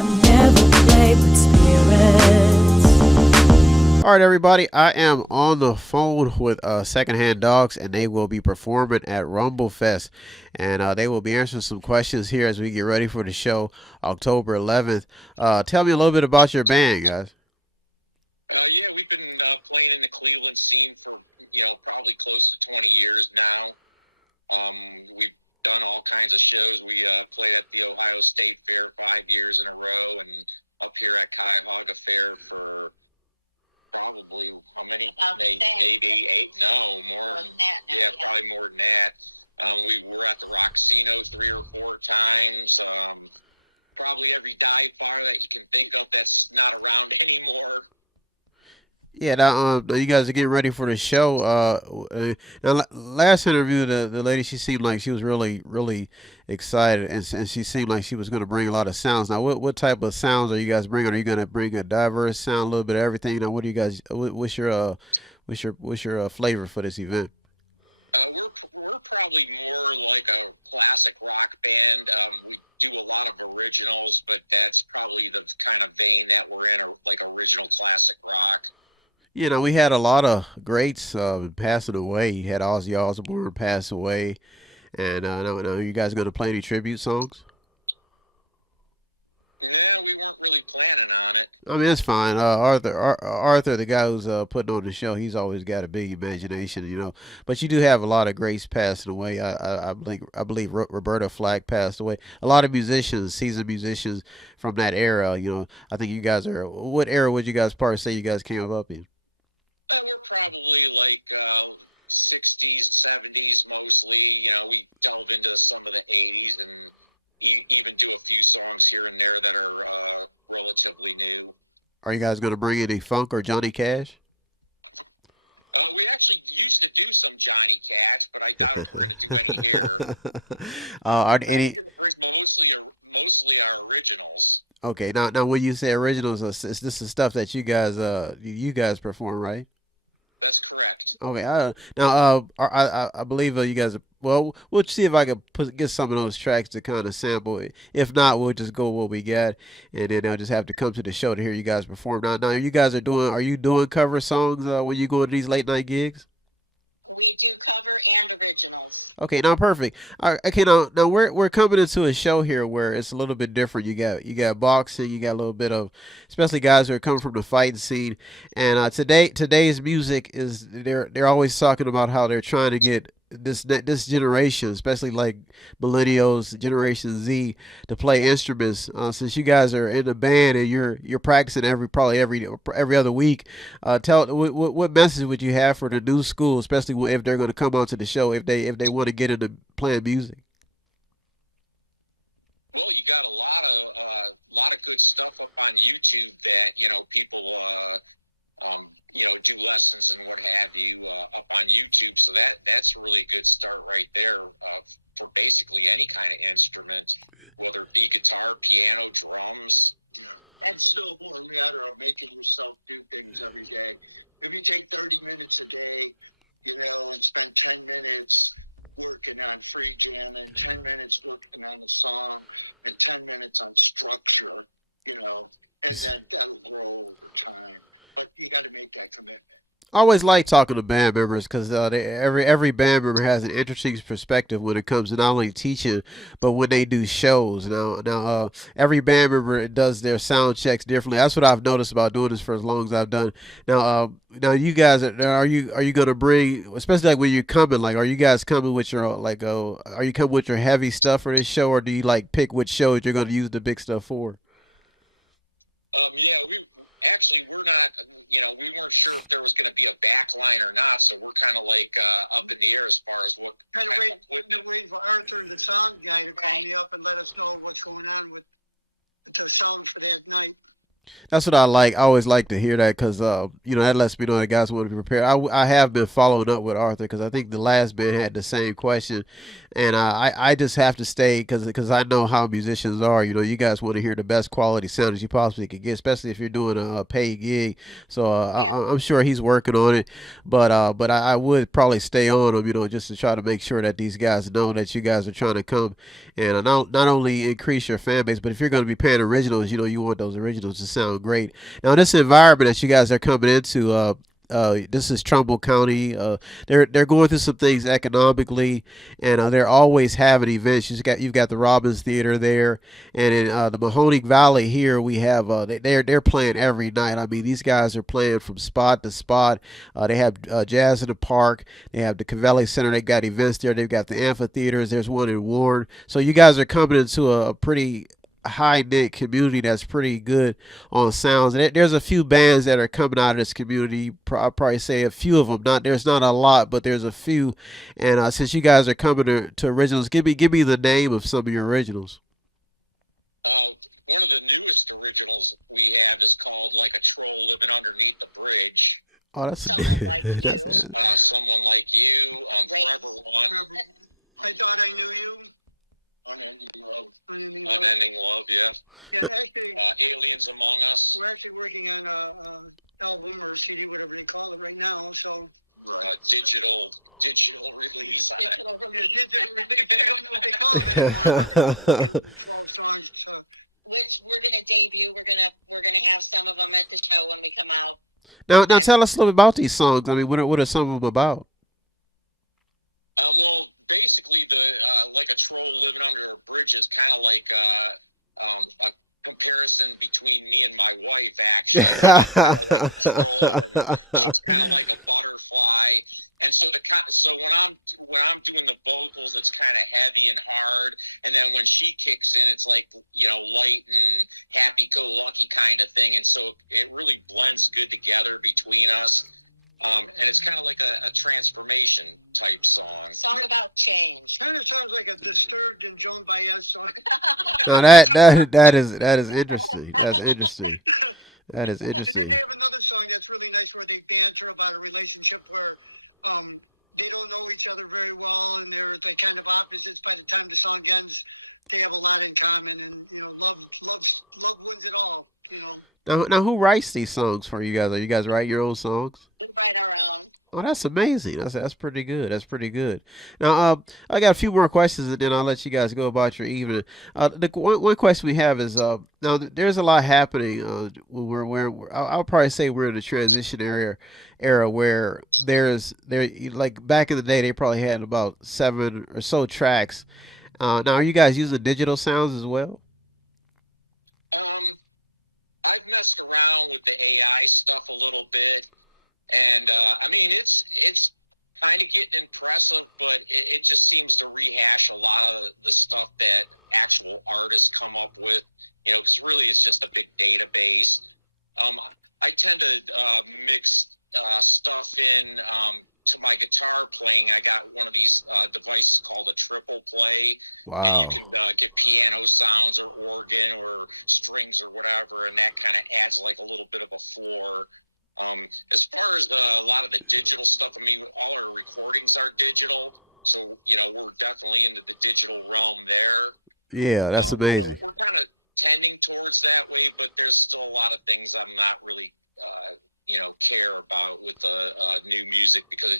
I've never played with spirits. All right, everybody. I am on the phone with Secondhand Dogs, and they will be performing at Rumble Fest, and they will be answering some questions here as we get ready for the show, October 11th. Tell me a little bit about your band, guys. Yeah, we've been playing in the Cleveland scene for probably close to 20 years now. We've done all kinds of shows. We played at the Ohio State Fair 5 years in a row, and up here at Cuyahoga Fair for probably how many? Maybe eight? No, more than that. Yeah, probably more than that. We were at the Roxino 3 or 4 times. Probably every dive bar that you can think of that's not around anymore. Yeah, now you guys are getting ready for the show. Now, last interview, the lady, she seemed like she was really excited, and she seemed like she was going to bring a lot of sounds. Now, what type of sounds are you guys bringing? Are you going to bring a diverse sound, a little bit of everything? Now, what do you guys? What's your flavor for this event? We're probably more like a classic rock band. We do a lot of originals, but that's probably the kind of vein that we're in, or like original classic rock. We had a lot of greats passing away. You had Ozzy Osbourne pass away, and now you guys going to play any tribute songs? Yeah, we weren't really planning on it. I mean, it's fine. Arthur, the guy who's putting on the show, he's always got a big imagination. But you do have a lot of greats passing away. I believe Roberta Flack passed away. A lot of musicians, seasoned musicians from that era. I think you guys are. What era would you guys probably say you guys came up in? We're probably like 60s, 70s mostly. We delve into some of the 80s and even do a few songs here and there that are relatively new. Are you guys going to bring any funk or Johnny Cash? We actually used to do some Johnny Cash, but I doubt if we're going to do any here. Are we're any? going to bring mostly our originals. Okay, now when you say originals, this is stuff that you guys perform, right? That's correct. Okay. I believe you guys. Well, we'll see if I can get some of those tracks to kind of sample it. If not, we'll just go what we got, and then I'll just have to come to the show to hear you guys perform. Now you guys are you doing cover songs when you go to these late night gigs? We do cover and originals. Okay, now perfect. All right, okay, now we're coming into a show here where it's a little bit different. You got boxing, you got a little bit of, especially guys who are coming from the fighting scene. And today's music is they're always talking about how they're trying to get this generation, especially like millennials, Generation Z, to play instruments. Since you guys are in a band and you're practicing probably every other week, what message would you have for the new school, especially if they're going to come onto the show, if they want to get into playing music? Well, you got a lot of good stuff up on YouTube that people do lessons and what have you up on YouTube. So that's a really good start right there for basically any kind of instrument, whether it be guitar, piano, drums. Yeah, that's still more a matter of making yourself do things every day. If you take 30 minutes a day, and spend 10 minutes working on free jamming, 10 minutes working on a song, and 10 minutes on structure, and then that'll grow over time. But you got to make that commitment. I always like talking to band members because every band member has an interesting perspective when it comes to not only teaching but when they do shows. Now, every band member does their sound checks differently. That's what I've noticed about doing this for as long as I've done. Now you guys are you gonna bring, especially like when you're coming, like are you guys coming with your are you coming with your heavy stuff for this show, or do you like pick which shows you're gonna use the big stuff for? Yeah, we're not, we weren't sure if there was going to be a back line or not, so we're kind of like up in the air as far as what kind of wait for Arthur, the sound guy, to call me up and let us know what's going on with the sound for that night. That's what I like. I always like to hear that because, that lets me know that guys want to be prepared. I have been following up with Arthur because I think the last band had the same question, and I just have to stay because I know how musicians are. You guys want to hear the best quality sound as you possibly could get, especially if you're doing a paid gig. So Yeah. I'm sure he's working on it, but I would probably stay on him, just to try to make sure that these guys know that you guys are trying to come and not only increase your fan base, but if you're going to be paying originals, you want those originals to sound great. Now, this environment that you guys are coming into, this is Trumbull County. They're going through some things economically, and they're always having events. You've got the Robbins Theater there, and in the Mahoning Valley here, we have they're playing every night. I mean, these guys are playing from spot to spot. They have jazz in the park. They have the Cavelli Center. They got events there. They've got the amphitheaters. There's one in Warren. So you guys are coming into a pretty high knit community that's pretty good on sounds. And there's a few bands that are coming out of this community. I'll probably say a few of them. There's not a lot, but there's a few. And since you guys are coming to originals, give me the name of some of your originals. One of the newest originals we have is called "Like a Troll Living Underneath the Bridge." Oh, that's Someone Like You. Someone Like You. Rain. Forever One. I thought I knew you. Unending Love. Unending Love. Yeah. Yeah, actually, Aliens Among Us. we're actually working on a album or CD, whatever they call it right now. So Digital release. Digital yeah, release. digital release. I don't know what they call them anymore. But 12 songs. So Which we're gonna debut. We're gonna have some of them at the show when we come out. Now tell us a little bit about these songs. I mean, what are some of them about? Well, basically, the Like a Troll Living Under a Bridge is kind of like a comparison between me and my wife. Actually, I'm kind of like a troll, and she's kind of like a butterfly. And so when I'm doing the vocals, it's kind of heavy and hard, and then when she kicks in, it's like light and happy-go-lucky kind of thing. And so it really blends good together between us. And it's kind of like a transformation type song. Song about change. kind of sounds like a Disturbed and Joan Baez song. Now that is interesting. That's interesting. That is And then interesting. they have another song that's really nice where they banter about a relationship where they don't know each other very well and they're like kind of opposites. By the time the song ends, they have a lot in common, and love wins it all. Now, who writes these songs for you guys? Are you guys write your own songs? We write our own. Oh, that's amazing. That's pretty good. That's pretty good. Now, I got a few more questions, and then I'll let you guys go about your evening. The one question we have is now there's a lot happening. I'll probably say we're in a transition era where like back in the day they probably had about 7 or so tracks. Now, are you guys using digital sounds as well? I've messed around with the AI stuff a little bit, and I mean it's kind of getting impressive, but it just seems to rehash a lot of the stuff that actual artists come up with. Because really it's just a big database. I tend to mix stuff in to my guitar playing. I got one of these devices called a triple play. Wow. And you can get piano sounds or organ or strings or whatever, and that kind of adds like a little bit of a floor. As far as a lot of the digital stuff, I mean, all our recordings are digital, so we're definitely into the digital realm there. Yeah, that's amazing. So we're kind of tending towards that way, but there's still a lot of things I'm not really care about with the new music, because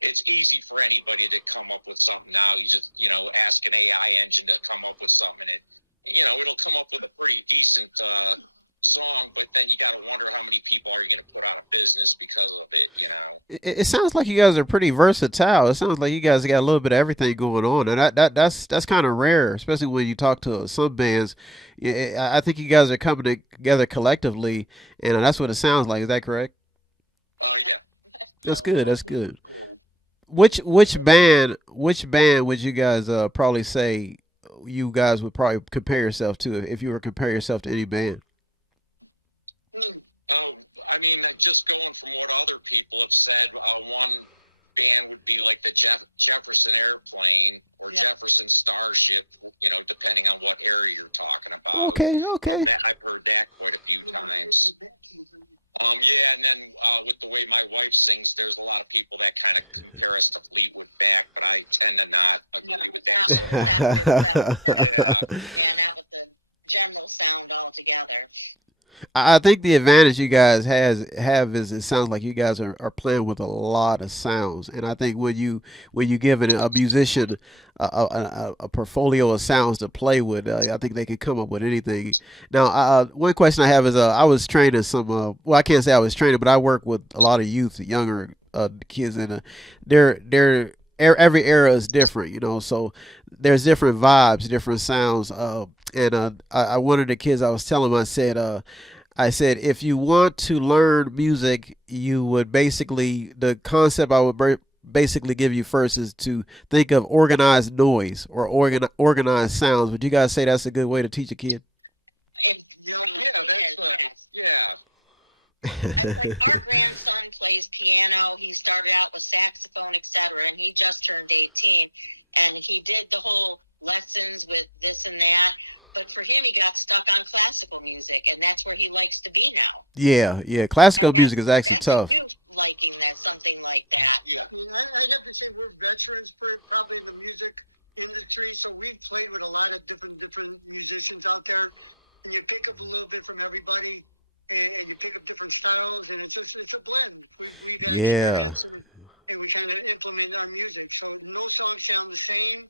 it's easy for anybody to come up with something now. You just ask an AI engine to come up with something, and it'll come up with a pretty decent song, but then you got to wonder how many people are you going to put out of business because of it. It sounds like you guys are pretty versatile. It sounds like you guys got a little bit of everything going on, and that's kind of rare, especially when you talk to some bands. I think you guys are coming together collectively, and that's what it sounds like. Is that correct? Yeah. That's good. That's good. Which band would you guys probably say you guys would probably compare yourself to if you were to compare yourself to any band? Oh, I mean, just going from what other people have said, one band would be like the Jefferson Airplane or Jefferson Starship, depending on what area you're talking about. Okay. I've heard that quite a few times. Yeah, and then with the way my wife sings, there's a lot of people that kind of compare us to Fleetwood Mac, but I tend to not agree with that so much. Yeah, not with the general sound altogether. I think the advantage you guys have is it sounds like you guys are playing with a lot of sounds, and I think when you give a musician a portfolio of sounds to play with, I think they can come up with anything. Now, one question I have is I was training some well, I can't say I was training, but I work with a lot of youth, younger kids, and every era is different, so there's different vibes, different sounds, and one of the kids I was telling him, I said, if you want to learn music, you would the concept I would basically give you first is to think of organized noise or organized sounds. Would you guys say that's a good way to teach a kid? Yeah. Like our grandson plays piano. He started out with saxophone, etc., and he just turned 18, and he did the whole lessons with this and that. But for him, he got stuck on classical music, and that's where he likes to be now. Yeah. Classical music is actually tough. That's a youth liking that, something like that. Yeah. I mean, I'd have to say we're veterans probably in the music industry, so we've played with a lot of different musicians out there, and you pick up a little bit from everybody, and you pick up different styles, and it's a blend. We've had experience, and we kind of implement our music, so no songs sound the same.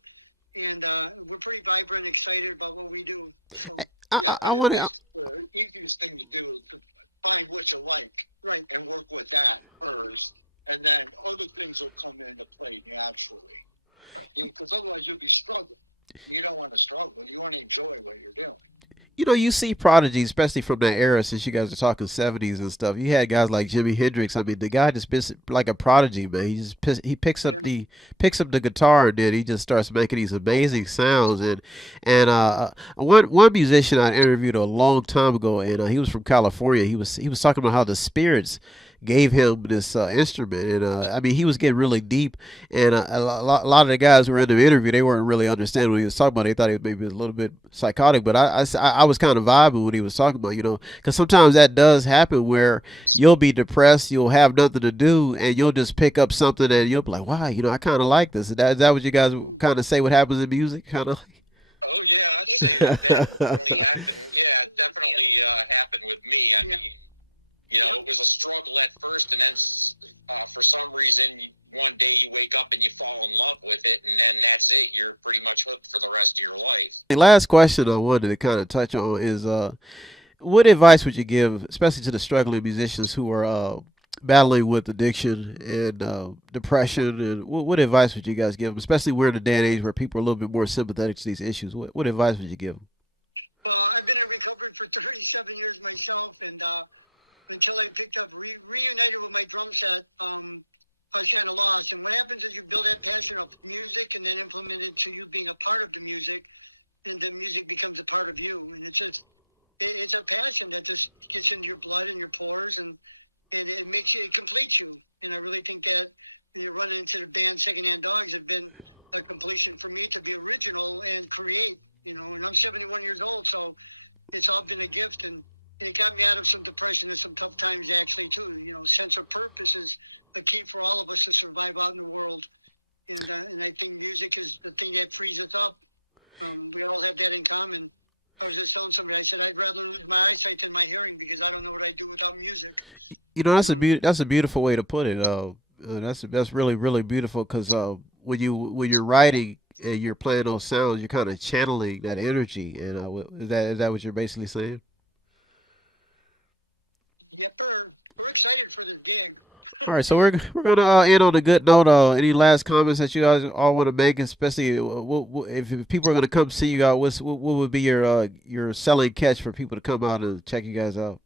And we're pretty vibrant, excited about what we do. So I want to. The easiest thing to do is to find what you like, right, and work with that first, and then other things will come into play naturally. Because otherwise, you'll be struggling. You don't want to struggle. You want to enjoy what you're doing. You see Prodigy, especially from that era, since you guys are talking 70s and stuff. You had guys like Jimi Hendrix. I mean, the guy just like a prodigy, man. He picks up the guitar, and then he just starts making these amazing sounds. And one musician I interviewed a long time ago, and he was from California. He was talking about how the Spirits gave him this instrument, and I mean, he was getting really deep, and a lot of the guys who were in the interview, they weren't really understanding what he was talking about. They thought he was maybe a little bit psychotic, but I was kind of vibing what he was talking about, because sometimes that does happen where you'll be depressed, you'll have nothing to do, and you'll just pick up something, and you'll be like, wow, I kind of like this. Is that what you guys kind of say? What happens in music, kind of? Oh yeah, I'd say that really happened. Yeah, it definitely happened with me. I mean. It was a struggle at first, and then for some reason, one day you wake up and you fall in love with it, and then that's it. You're pretty much hooked for the rest of your life. The last question I wanted to kind of touch on is, what advice would you give, especially to the struggling musicians who are battling with addiction and depression? And what advice would you guys give them, especially we're in a day and age where people are a little bit more sympathetic to these issues? What advice would you give them? Well, I've been in recovery for 37 years myself, and until I picked up, reunited with my drum set, I was kind of lost. And what happens is you build that passion of music and then implement it to you being a part of the music, and the music becomes a part of you. And it's a passion that just gets into your blood and your pores, and it completes you. And I really think that when you're running into the band Secondhand Dogs have been a completion for me to be original and create, and I'm 71 years old, so it's all been a gift, and it got me out of some depression and some tough times actually too. Sense of purpose is a key for all of us to survive out in the world, and I think music is the thing that frees us up. We all have that in common. I was just telling somebody, I said I'd rather lose my eyesight than my hearing, because I don't know what I'd do without music. That's a beautiful way to put it. That's really, really beautiful, because when you're writing and you're playing those sounds, you're kind of channeling that energy. And is that what you're basically saying? Yep, we're excited for this gig. All right, so we're gonna end on a good note. Any last comments that you guys all want to make, especially if people are gonna come see you out? What would be your selling catch for people to come out and check you guys out?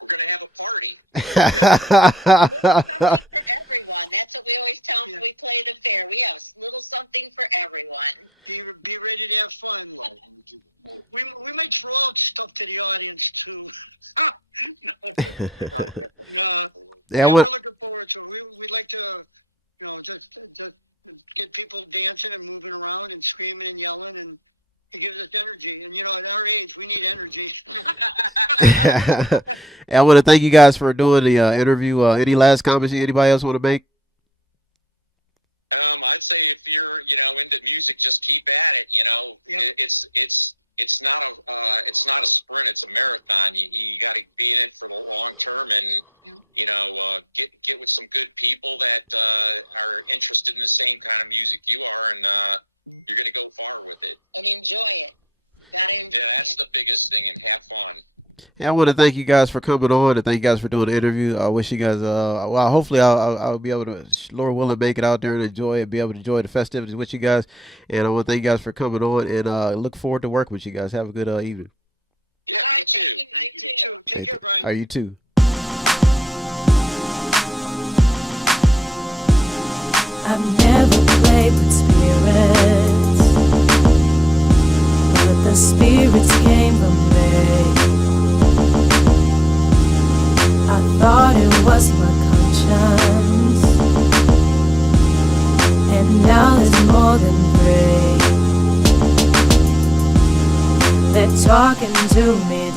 We're gonna have a party. Little something for everyone. That's what we always tell them when we play the fair. We have a little something for everyone. Be ready to have fun. We might throw out stuff to the audience too. Yeah, we're looking forward to it. We'd like to, just get people dancing and moving around and screaming and yelling, and it gives us energy. And at our age, we need energy. I want to thank you guys for doing the interview. Any last comments anybody else want to make? I'd say if you're, into music, just keep at it. Yep. It's not a sprint; it's a marathon. You got to be in it for the long term, and get with some good people that are interested in the same kind of music you are, and you're going to go far with it. And enjoy it. Gotta enjoy that's the biggest thing, and have fun. Yeah, I want to thank you guys for coming on, and thank you guys for doing the interview. I wish you guys, hopefully I'll be able to, Lord willing, make it out there and be able to enjoy the festivities with you guys. And I want to thank you guys for coming on, and look forward to working with you guys. Have a good evening. Yeah, you too. Thank you too. Take care, Brian. Are you too? I've never played with spirits, but the spirits came from me. I thought it was my conscience, and now there's more than three. They're talking to me